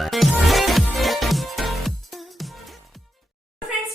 Friends,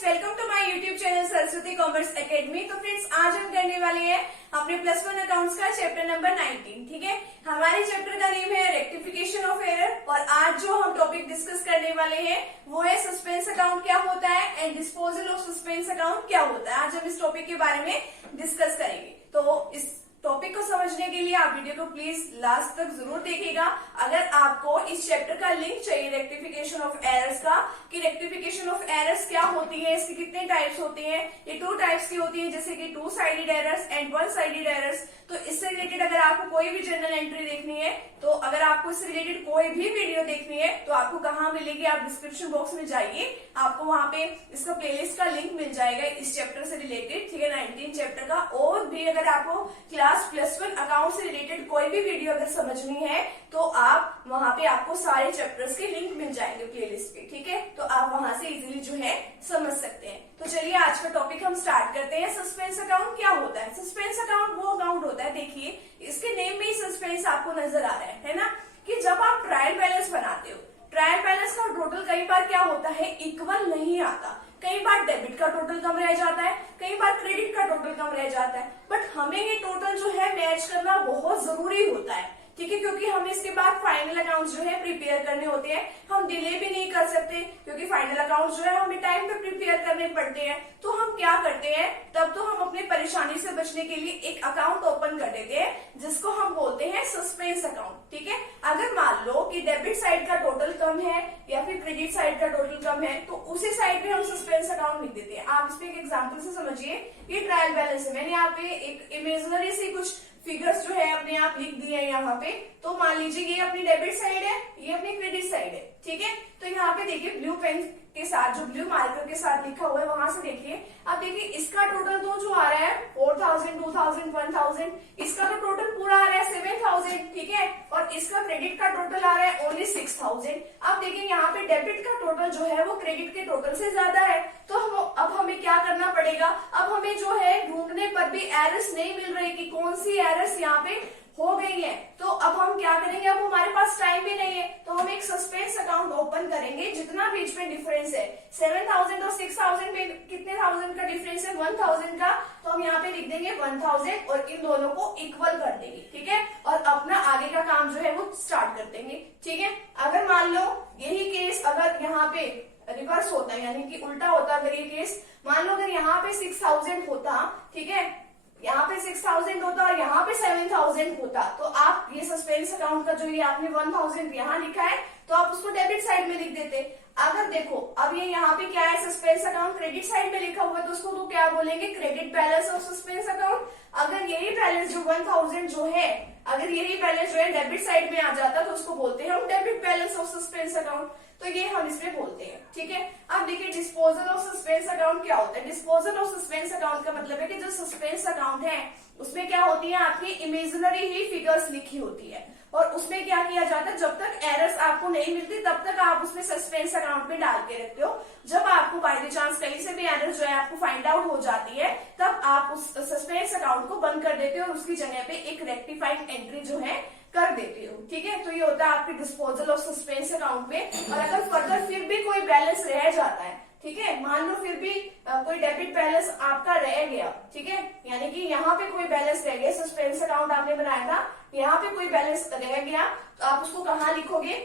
welcome to my YouTube channel Saraswati commerce academy. तो friends, आज हम करने वाले हैं अपने +1 अकाउंट्स का चैप्टर नंबर 19। ठीक है, हमारे चैप्टर का नेम है रेक्टिफिकेशन ऑफ एरर। और आज जो हम टॉपिक डिस्कस करने वाले हैं वो है सस्पेंस अकाउंट क्या होता है and disposal of suspense account क्या होता है। आज हम इस टॉपिक के बारे में डिस्कस करेंगे। तो इस टॉपिक को समझने के लिए आप वीडियो को प्लीज लास्ट तक जरूर देखिएगा। अगर आपको इस चैप्टर का लिंक चाहिए रेक्टिफिकेशन ऑफ एरर्स का, कि रेक्टिफिकेशन ऑफ एरर्स क्या होती है, इसके कितने टाइप्स होते हैं, ये 2 टाइप्स की होती है, जैसे कि 2 sided errors and 1 sided errors. तो इससे रिलेटेड अगर आपको कोई भी जर्नल एंट्री देखनी है, तो अगर आपको इससे रिलेटेड कोई भी वीडियो देखनी है तो आपको कहाँ मिलेगी, आप डिस्क्रिप्शन बॉक्स में जाइए, आपको वहां पे इसका प्लेलिस्ट का लिंक मिल जाएगा इस चैप्टर से रिलेटेड। ठीक है, 19 चैप्टर का। और भी अगर आपको क्लास +1 अकाउंट से रिलेटेड कोई भी वीडियो अगर समझनी है तो आप वहां पे आपको सारे चैप्टर्स के लिंक मिल जाएंगे प्लेलिस्ट पे। ठीक है, तो आप वहां से इजीली जो है समझ सकते हैं। तो चलिए आज का टॉपिक हम स्टार्ट करते हैं। सस्पेंस अकाउंट क्या होता है? सस्पेंस अकाउंट वो अकाउंट होता है, देखिए इसके नेम में ही सस्पेंस आपको नजर आ रहा है ना, कि जब आप ट्रायल बैलेंस बनाते हो, ट्रायल बैलेंस का टोटल कई बार क्या होता है, इक्वल नहीं आता। कई बार डेबिट का टोटल कम रह जाता है, कई बार क्रेडिट का टोटल कम रह जाता है, बट हमें ये टोटल जो है मैच करना बहुत जरूरी होता है। ठीक है, क्योंकि हमें इसके बाद फाइनल अकाउंट जो है प्रिपेयर करने होते हैं। हम डिले भी नहीं कर सकते क्योंकि फाइनल अकाउंट जो है हमें टाइम पे प्रिपेयर करने पड़ते हैं। तो हम क्या करते हैं, तब तो हम अपनी परेशानी से बचने के लिए एक अकाउंट ओपन कर देते हैं जिसको हम बोलते हैं सस्पेंस अकाउंट। ठीक है, अगर मान लो कि डेबिट साइड का टोटल कम है या फिर क्रेडिट साइड का टोटल कम है, तो उसी साइड पे हम सस्पेंस अकाउंट लिख देते हैं। आप इसमें एक एग्जाम्पल से समझिए, ये ट्रायल बैलेंस है, मैंने यहाँ पे एक इमेजिनरी सी कुछ फिगर्स जो है अपने आप लिख दिए हैं यहाँ पे। तो मान लीजिए ये अपनी डेबिट साइड है, ये अपनी क्रेडिट साइड है। ठीक है, तो यहाँ पे देखिए ब्लू पेन के साथ, जो ब्लू मार्कर के साथ लिखा हुआ है वहां से देखिए। अब देखिए इसका टोटल तो जो आ रहा है 4000, 2000, 1000, इसका तो टोटल पूरा आ रहा है 7000। ठीक है, और इसका क्रेडिट का टोटल आ रहा है ओनली 6000। अब देखिए यहाँ पे डेबिट का टोटल जो है वो क्रेडिट के टोटल से ज्यादा है। तो अब हमें क्या करना पड़ेगा, अब हमें जो है ढूंढने पर भी एरर्स नहीं मिल रही कि कौन सी एरर्स यहाँ पे हो गई है। तो अब हम क्या करेंगे, अब हमारे पास टाइम भी नहीं है, तो हम एक सस्पेंस अकाउंट ओपन करेंगे। जितना बीच में डिफरेंस है 7000 और 6000 में कितने थाउजेंड का डिफरेंस है, 1000 का, तो हम यहाँ पे लिख देंगे 1000 और इन दोनों को इक्वल कर देंगे। ठीक है, और अपना आगे का काम जो है वो स्टार्ट कर देंगे। ठीक है, अगर मान लो यही केस अगर यहाँ पे रिवर्स होता है, यानी कि उल्टा होता, अगर ये केस मान लो अगर यहाँ पे 6000 होता, ठीक है, यहाँ पे 6000 होता और यहाँ पे 7000 होता, तो आप ये सस्पेंस अकाउंट का जो ये आपने 1000 यहाँ लिखा है तो आप उसको डेबिट साइड में लिख देते। अगर देखो अब ये यहाँ पे क्या है, सस्पेंस अकाउंट क्रेडिट साइड में लिखा हुआ है, तो उसको तो क्या बोलेंगे, credit balance of suspense account. अगर यही बैलेंस जो 1000 जो है, अगर यही बैलेंस जो है डेबिट साइड में आ जाता तो उसको बोलते हैं हम debit balance of suspense account. तो ये हम इसमें बोलते हैं। ठीक है, अब देखिए डिस्पोजल ऑफ सस्पेंस अकाउंट क्या होता है। डिस्पोजल ऑफ सस्पेंस अकाउंट का मतलब है कि जो सस्पेंस अकाउंट है उसमें क्या होती है, आपकी इमेजिनरी ही फिगर्स लिखी होती है, और उसमें क्या किया जाता है, जब तक एरर्स आपको नहीं मिलती तब तक आप उसमें सस्पेंस अकाउंट में डाल के रखते हो। जब आपको बाय द चांस कहीं से भी एरर्स जो है आपको फाइंड आउट हो जाती है, तब आप उस सस्पेंस अकाउंट को बंद कर देते हो और उसकी जगह पे एक रेक्टिफाइड एंट्री जो है कर देते हो। ठीक है, तो ये होता है आपके डिस्पोजल ऑफ सस्पेंस अकाउंट में। और अगर फर्दर फिर भी कोई बैलेंस रह जाता है, ठीक है, मान लो फिर भी कोई डेबिट बैलेंस आपका रह गया, ठीक है, यानी कि यहाँ पे कोई बैलेंस रह गया, सस्पेंस अकाउंट आपने बनाया था, यहाँ पे कोई बैलेंस रह गया, तो आप उसको कहाँ लिखोगे,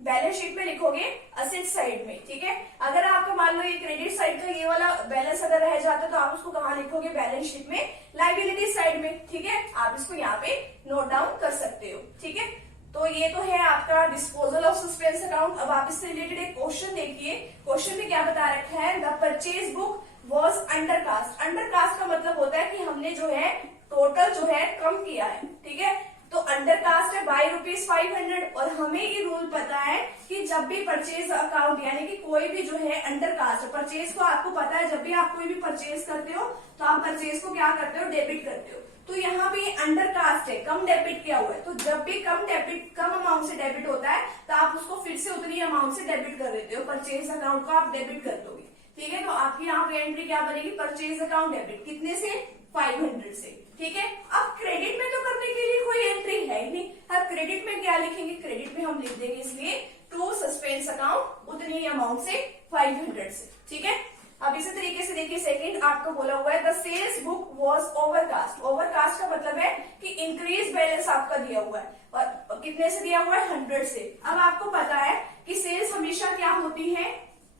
बैलेंस शीट में लिखोगे, असेट साइड में। ठीक है, अगर आपको मान लो ये क्रेडिट साइड का ये वाला बैलेंस अगर रह जाता तो आप उसको कहाँ लिखोगे, बैलेंस शीट में लायबिलिटी साइड में। ठीक है, आप इसको यहाँ पे नोट डाउन कर सकते हो। ठीक है, तो ये तो है आपका डिस्पोजल ऑफ सस्पेंस अकाउंट। अब आप इससे रिलेटेड एक क्वेश्चन देखिए, क्वेश्चन में क्या बता रखा है, the purchase book was undercast. Undercast का मतलब होता है कि हमने जो है टोटल जो है कम किया है। ठीक है, तो अंडरकास्ट है बाय ₹500 और हमें ये रूल पता है कि जब भी परचेज अकाउंट यानी कि कोई भी जो है अंडरकास्ट है, परचेज को आपको पता है जब भी आप कोई भी परचेज करते हो तो आप परचेज को क्या करते हो, डेबिट करते हो। तो यहाँ पे अंडरकास्ट है, कम डेबिट किया हुआ है, तो जब भी कम अमाउंट से डेबिट होता है तो आप उसको फिर से उतनी अमाउंट से डेबिट कर देते हो, परचेज अकाउंट को आप डेबिट कर दोगे। ठीक है, तो आपकी यहाँ पे एंट्री क्या बनेगी, परचेज अकाउंट डेबिट, कितने से, 500 से। ठीक है, अब क्रेडिट में तो करने के लिए कोई एंट्री है ही नहीं। अब क्रेडिट में क्या लिखेंगे, क्रेडिट में हम लिख देंगे इसलिए टू सस्पेंस सस्पेंस अकाउंट उतनी ही अमाउंट से 500 से। ठीक है, अब इसी तरीके से देखिए सेकंड आपको बोला हुआ है the sales book was overcast. Overcast का मतलब है कि इंक्रीज बैलेंस आपका दिया हुआ है और कितने से दिया हुआ है 100 से। अब आपको पता है कि सेल्स हमेशा क्या होती है,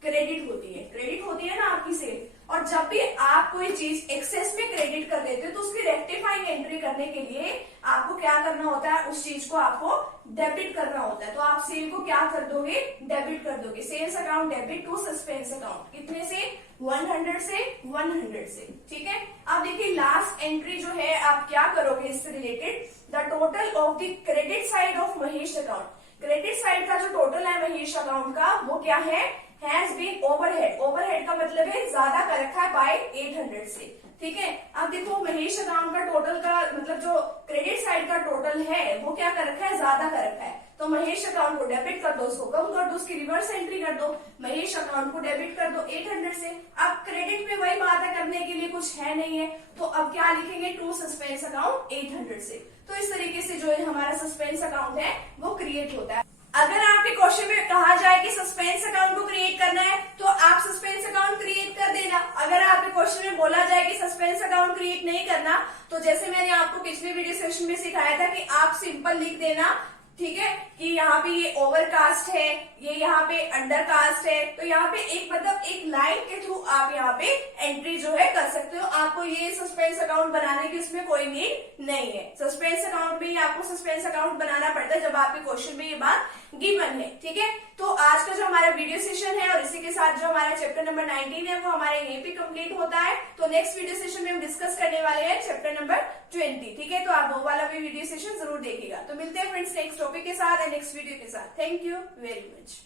क्रेडिट होती है, क्रेडिट होती है ना आपकी सेल। और जब भी आप कोई चीज एक्सेस में क्रेडिट कर देते हो तो उसकी रेक्टिफाइंग एंट्री करने के लिए आपको क्या करना होता है, उस चीज को आपको डेबिट करना होता है। तो आप सेल को क्या कर दोगे, डेबिट कर दोगे। Sales account debit to suspense account, कितने से 100 से 100 से। ठीक है, अब देखिए लास्ट एंट्री जो है आप क्या करोगे इससे related, the total of the credit side of Mahesh account. Credit side का जो टोटल है महेश अकाउंट का वो क्या है, हैज बीन ओवरहेड। ओवरहेड का मतलब है ज्यादा कर रखा है बाय 800 से। ठीक है, अब देखो महेश अकाउंट का टोटल का मतलब जो क्रेडिट साइड का टोटल है वो क्या कर रखा है, ज्यादा कर रखा है। तो महेश अकाउंट को डेबिट कर दो, उसको कम कर दो, उसकी रिवर्स एंट्री कर दो, महेश अकाउंट को डेबिट कर दो 800 से। अब क्रेडिट में वही बात है, करने के लिए कुछ है नहीं है, तो अब क्या लिखेंगे, टू सस्पेंस अकाउंट 800 से। तो इस तरीके से जो हमारा सस्पेंस अकाउंट है वो क्रिएट होता है। अगर आपके क्वेश्चन में कहा जाए कि सस्पेंस अकाउंट को क्रिएट करना है तो आप सस्पेंस अकाउंट क्रिएट कर देना। अगर आपके क्वेश्चन में बोला जाए कि सस्पेंस अकाउंट क्रिएट नहीं करना तो जैसे मैंने आपको पिछले वीडियो सेशन में सिखाया था कि आप सिंपल लिख देना, ठीक है, कि यहाँ पे ये ओवरकास्ट है, ये यहाँ पे अंडरकास्ट है, तो यहाँ पे एक मतलब एक लाइन के थ्रू आप यहाँ पे एंट्री जो है कर सकते हो। आपको ये सस्पेंस अकाउंट बनाने की उसमें कोई नीड नहीं है। सस्पेंस अकाउंट में ही आपको सस्पेंस अकाउंट बनाना पड़ता है जब आपके क्वेश्चन में ये बात गिवन है। ठीक है, तो आज का जो हमारा वीडियो सेशन है और इसी के साथ जो हमारा चैप्टर नंबर 19 है वो हमारे यहीं पे कंप्लीट होता है। तो नेक्स्ट वीडियो सेशन में हम डिस्कस करने वाले हैं चैप्टर नंबर 20। ठीक है, तो आप वो वाला भी वीडियो सेशन जरूर देखिएगा। तो मिलते हैं फ्रेंड्स नेक्स्ट टॉपिक के साथ एंड नेक्स्ट वीडियो के साथ। Thank you very much.